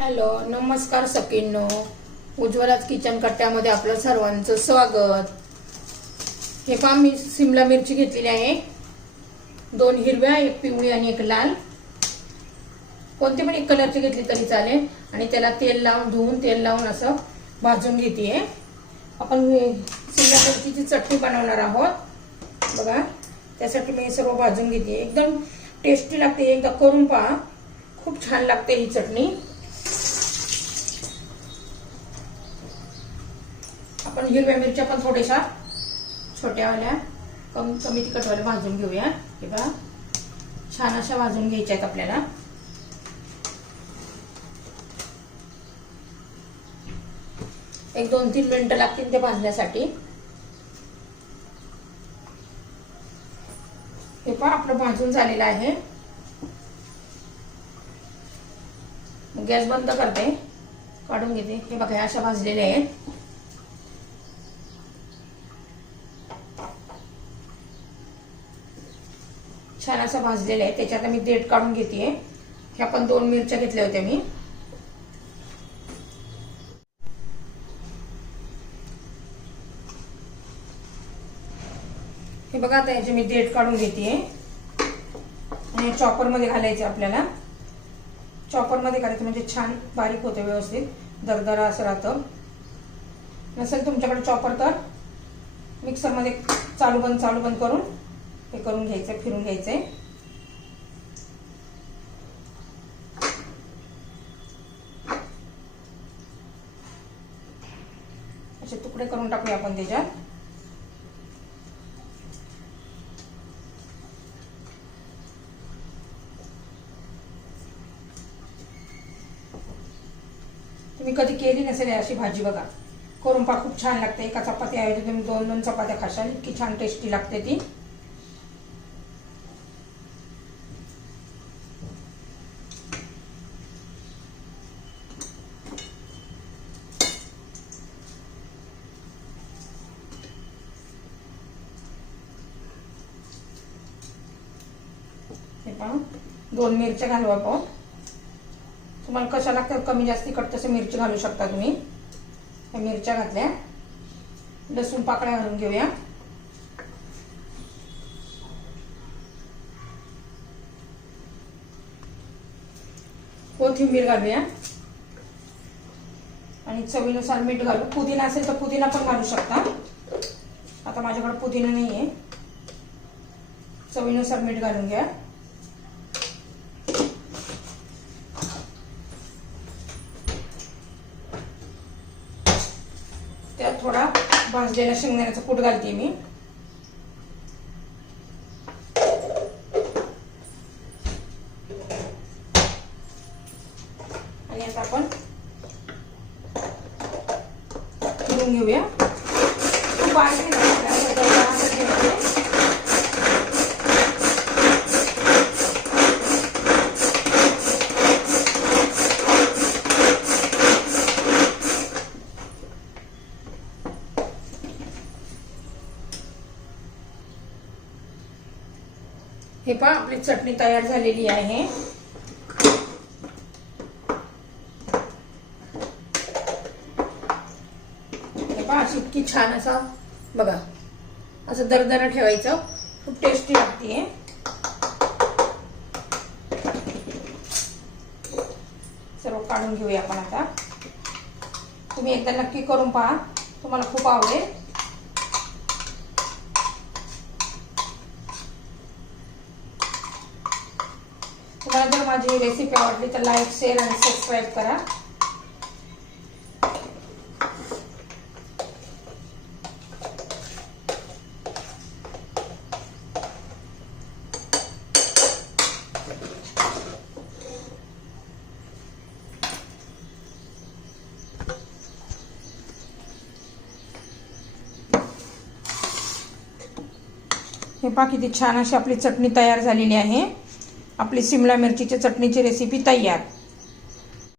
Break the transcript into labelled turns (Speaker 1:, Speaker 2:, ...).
Speaker 1: Hello नमस्कार सकिनो उज्ज्वलाच kitchen कट्ट्यामध्ये आपलं सर्वांचं स्वागत. हे पहा मी सिमला मिरची घेतलेली आहे. दोन हिरव्या एक पिवळी आणि एक लाल. कोणती पण एक कलरची घेतली तरी चालेल. आणि त्याला तेल लावून धुवून तेल लावून असं भाजून घेते आपण सिमला मिरचीची चटणी बनवणार आहोत. बघा त्यासाठी मी सर्व भाजून घेते एकदम टेस्टी लागते. एकदा करून पहा. खूप छान लागते ही चटणी. आपण हिरव्या मिरच्या पण थोड्याशा छोट्यावाल्या कमी कमी तिखटवाल्या भाजून घेऊया. हे बघा. छान अशा भाजून घ्यायच्या आहेत आपल्याला. एक दोन तीन मिनिटं लागतील ते भाजण्यासाठी. हे पण आपलं भाजून झालेलं आहे. गॅस बंद करते. काढून घेते. हे बघा अशा भाजलेल्या आहेत. छान असं भाजलेलं आहे. त्याच्यात मी देठ काढून घेते ह्या पण दोन मिरच्या घेतल्या होत्या मी. हे बघा आता याचे मी देठ काढून घेते आणि चॉपरमध्ये घालायचे आपल्याला. चॉपरमध्ये करायचं म्हणजे छान बारीक होते व्यवस्थित. दरदरा असं राहतं. नसेल तुमच्याकडे चॉपर तर? मिक्सरमध्ये चालू बंद चालू बंद करून. हे करून घ्यायचं फिरून घ्यायचंय असे तुकडे करून टाकूया आपण त्याच्यात. तुम्ही कधी केली नसेल अशी भाजी बघा. करून पा खूप छान लागते. एका चपाती ऐवजी तुम्ही दोन दोन चपात्या खाशाल. इतकी छान टेस्टी लागते ती. पहा दोन मिरच्या घालू आपण तुम्हाला कशा लागतात कमी जास्ती कट तसे मिरची घालू शकता तुम्ही. मिरच्या घातल्या. लसूण पाकळ्या घालून घेऊया. कोथिंबीर घालूया. आणि चवीनुसार मीठ घालू. पुदिना असेल तर पुदिना पण घालू शकता. आता माझ्याकडे पुदिना नाही आहे चवीनुसार मीठ घालून घ्या. भाजलेला शेंगदाण्याचा कूट घालते मी. आणि आता आपण फिरून घेऊया. खूप बारीक नाही करायचं, असं ठेवायचं. हे पहा आपली चटणी तयार झालेली आहे. हे पहा अशी इतकी छान असा बघा असं दरदर ठेवायचं. खूप टेस्टी लागते सर्व काढून घेऊया आपण आता. तुम्ही एकदा नक्की करून पहा. तुम्हाला खूप आवडेल. तुम्हाला जर माझी रेसिपी आवडली तर लाईक शेअर आणि सबस्क्राईब करा. हे पहा किती छान अशी आपली चटणी तयार झालेली आहे. आपली सिमला मिरचीच्या चटणीची रेसिपी तयार.